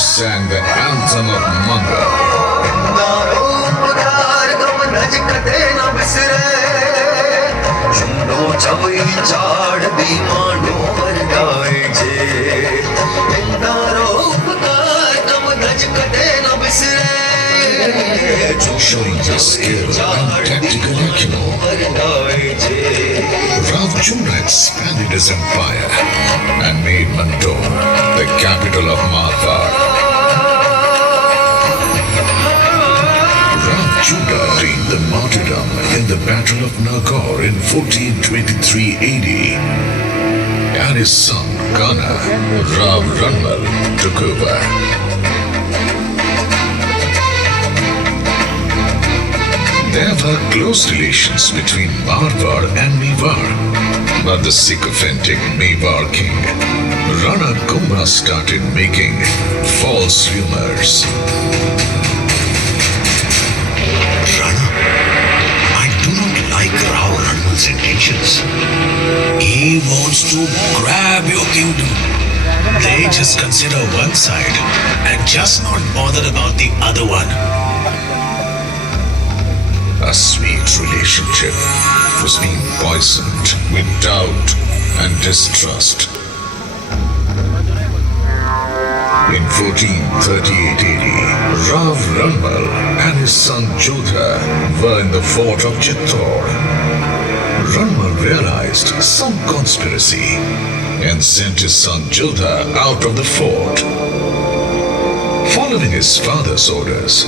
sang the anthem of Manga. Showing his skill and tactical acumen, Rav Chunda expanded his empire and made Mandor the capital of Marwar. Rav Chunda attained the martyrdom in the Battle of Nagaur in 1423 AD, and his son Kana, Rav Ranmal, took over. There were close relations between Marwar and Mewar, but the sycophantic Mewar king, Rana Kumbha, started making false rumors. Rana, I do not like Rao Ranmal's intentions. He wants to grab your kingdom. They just consider one side and just not bothered about the other one. A sweet relationship was being poisoned with doubt and distrust. In 1438 AD, Rav Ranmal and his son Jodha were in the fort of Chittor. Ranmal realized some conspiracy and sent his son Jodha out of the fort. Following his father's orders,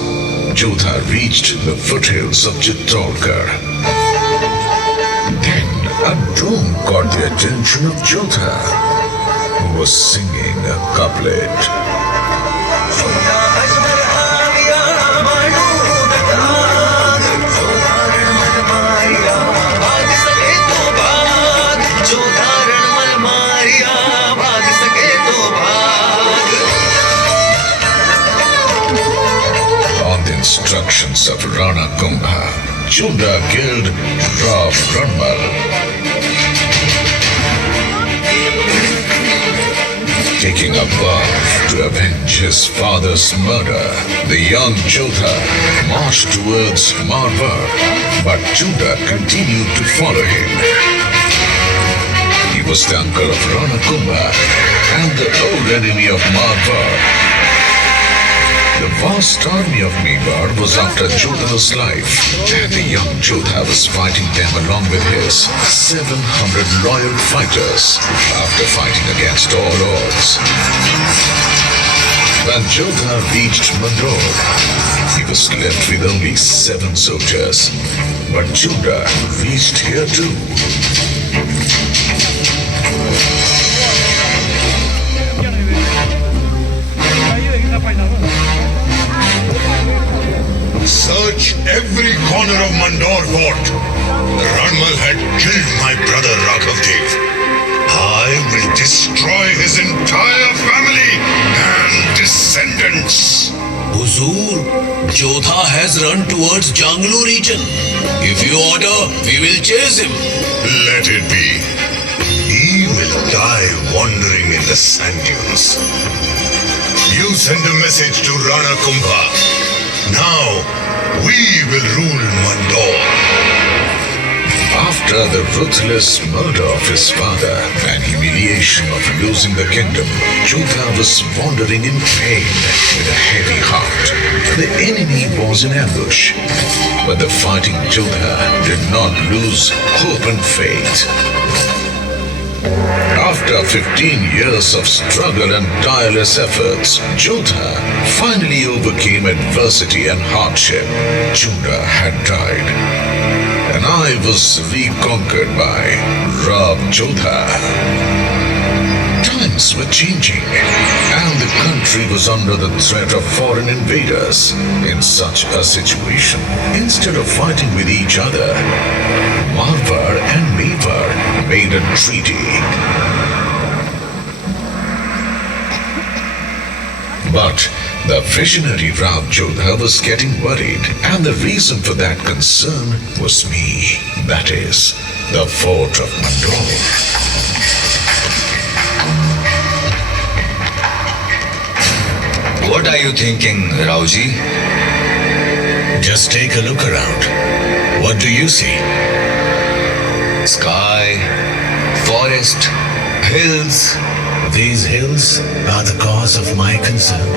Jodha reached the foothills of Chittorgarh. Then a drone caught the attention of Jodha, who was singing a couplet. Instructions of Rana Kumbha, Chunda killed Rav Ranmal. Taking a vow to avenge his father's murder, the young Jodha marched towards Marwar, but Chunda continued to follow him. He was the uncle of Rana Kumbha and the old enemy of Marwar. The vast army of Mewar was after Jodha's life, and the young Jodha was fighting them along with his 700 loyal fighters after fighting against all odds. When Jodha reached Mandor, he was left with only 7 soldiers, but Chunda reached here too. Search every corner of Mandor fort. Ranmal had killed my brother Raghavdev. I will destroy his entire family and descendants. Huzur, Jodha has run towards Janglu region. If you order, we will chase him. Let it be. He will die wandering in the sand dunes. You send a message to Rana Kumbha. Now, we will rule Mandor. After the ruthless murder of his father and humiliation of losing the kingdom, Jodha was wandering in pain with a heavy heart. The enemy was in ambush, but the fighting Jodha did not lose hope and faith. After 15 years of struggle and tireless efforts, Jodha finally overcame adversity and hardship. Chunda had died, and I was reconquered by Rav Jodha. Times were changing, and the country was under the threat of foreign invaders. In such a situation, instead of fighting with each other, Marwar and Mewar made a treaty. But the visionary Rav Jodha was getting worried, and the reason for that concern was me. That is, the fort of Mandor. What are you thinking, Rauji? Just take a look around. What do you see? Sky, forest, hills. These hills are the cause of my concern.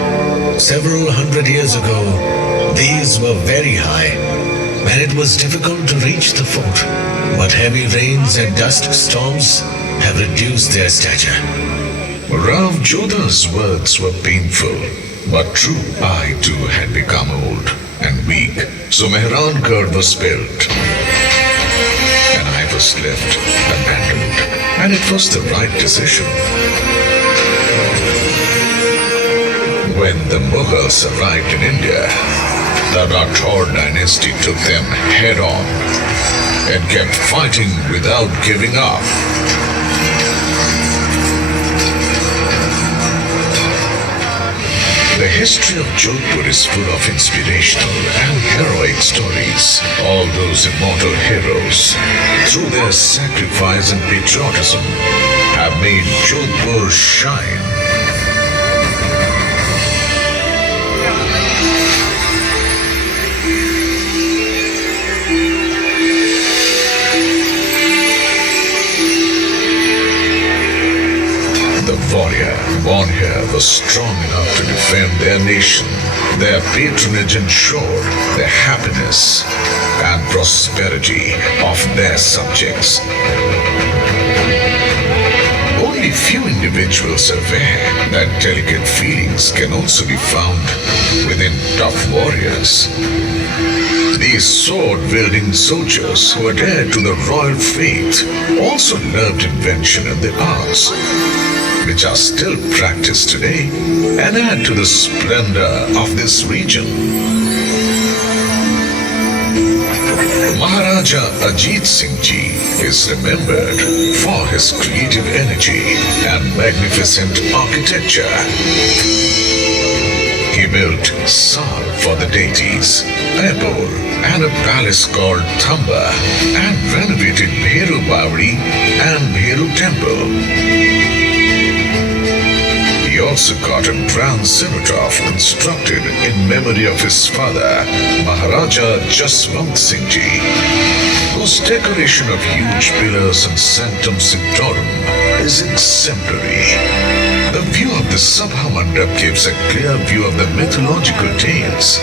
Several hundred years ago, these were very high, and it was difficult to reach the fort. But heavy rains and dust storms have reduced their stature. Rav Jodha's words were painful, but true. I too had become old and weak, so Mehrangarh was built. And I was left abandoned, and it was the right decision. When the Mughals arrived in India, the Rathore dynasty took them head on and kept fighting without giving up. The history of Jodhpur is full of inspirational and heroic stories. All those immortal heroes, through their sacrifice and patriotism, have made Jodhpur shine. The warrior born here was strong enough to defend their nation. Their patronage ensured the happiness and prosperity of their subjects. Only few individuals are aware that delicate feelings can also be found within tough warriors. These sword-wielding soldiers who adhered to the royal faith also loved invention and the arts, which are still practiced today and add to the splendor of this region. Maharaja Ajit Singh Ji is remembered for his creative energy and magnificent architecture. He built Sal for the deities, Airpole, and a palace called Thamba, and renovated Bheru Bawri and Bheru Temple. He also got a bronze cenotaph constructed in memory of his father, Maharaja Jaswant Singh Ji, whose decoration of huge pillars and sanctum sanctorum is exemplary. The view of the Sabha Mandap gives a clear view of the mythological tales.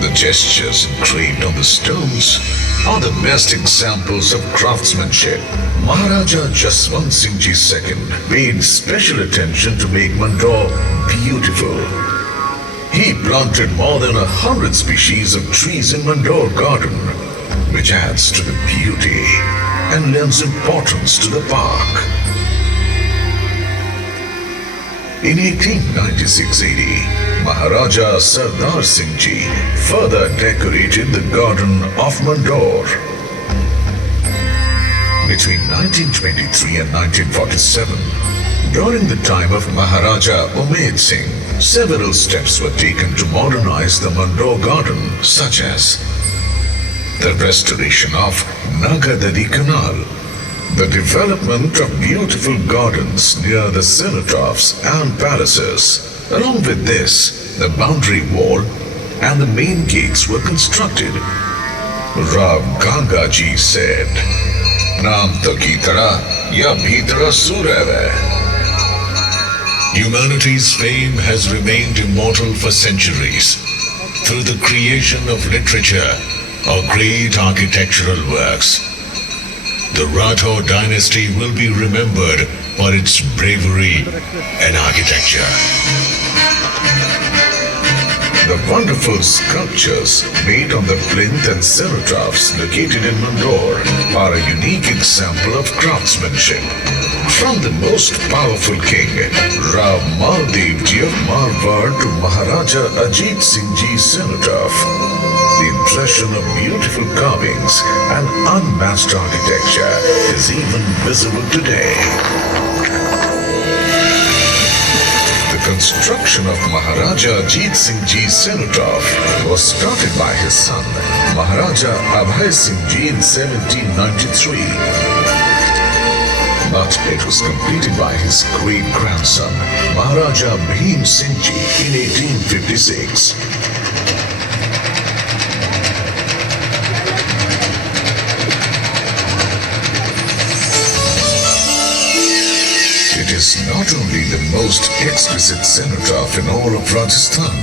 The gestures engraved on the stones are the best examples of craftsmanship. Maharaja Jaswant Singh Ji II paid special attention to make Mandore beautiful. He planted more than 100 species of trees in Mandore garden, which adds to the beauty and lends importance to the park. In 1896-80, Maharaja Sardar Singh Ji further decorated the garden of Mandore. Between 1923 and 1947, during the time of Maharaja Umed Singh, several steps were taken to modernize the Mandore garden, such as the restoration of Nagadadi Canal, the development of beautiful gardens near the cenotaphs and palaces. Along with this, the boundary wall and the main gates were constructed. Rav Gangaji said, Naam to kitara, ya bhitara surave. Humanity's fame has remained immortal for centuries through the creation of literature or great architectural works. The Rathore dynasty will be remembered for its bravery and architecture. The wonderful sculptures made on the plinth and cenotaphs located in Mandore are a unique example of craftsmanship. From the most powerful king, Rav Maldev Ji of Marwar, to Maharaja Ajit Singh Ji's cenotaph, the impression of beautiful carvings and unmatched architecture is even visible today. The construction of Maharaja Ajit Singh Ji's cenotaph was started by his son, Maharaja Abhay Singh Ji in 1793. But it was completed by his great-grandson, Maharaja Bhim Singh Ji in 1956. It is not only the most exquisite cenotaph in all of Rajasthan,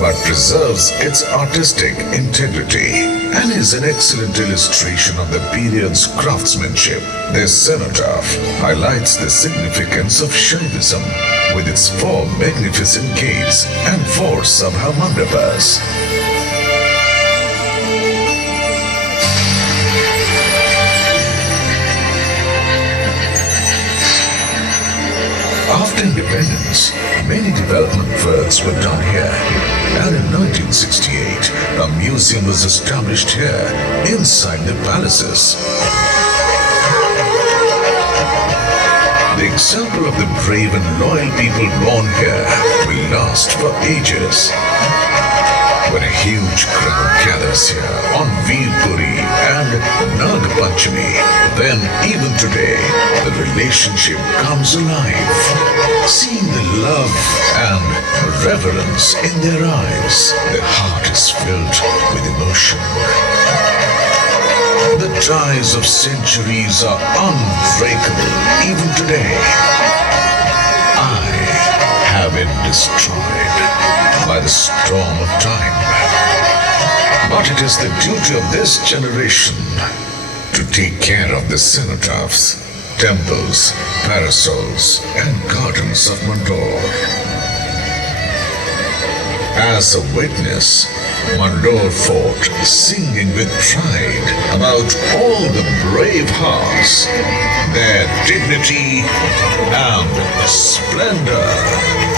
but preserves its artistic integrity and is an excellent illustration of the period's craftsmanship. This cenotaph highlights the significance of Shaivism with its 4 magnificent gates and 4 Sabha Mandapas. After independence, many development works were done here, and in 1968, a museum was established here inside the palaces. The example of the brave and loyal people born here will last for ages. When a huge crowd gathers here on Veerpuri and Nag Panchami, then even today, the relationship comes alive. Seeing the love and reverence in their eyes, the heart is filled with emotion. The ties of centuries are unbreakable even today. I have been destroyed by the storm of time. But it is the duty of this generation to take care of the cenotaphs, temples, parasols, and gardens of Mandor. As a witness, Mandor Fort singing with pride about all the brave hearts, their dignity and splendor.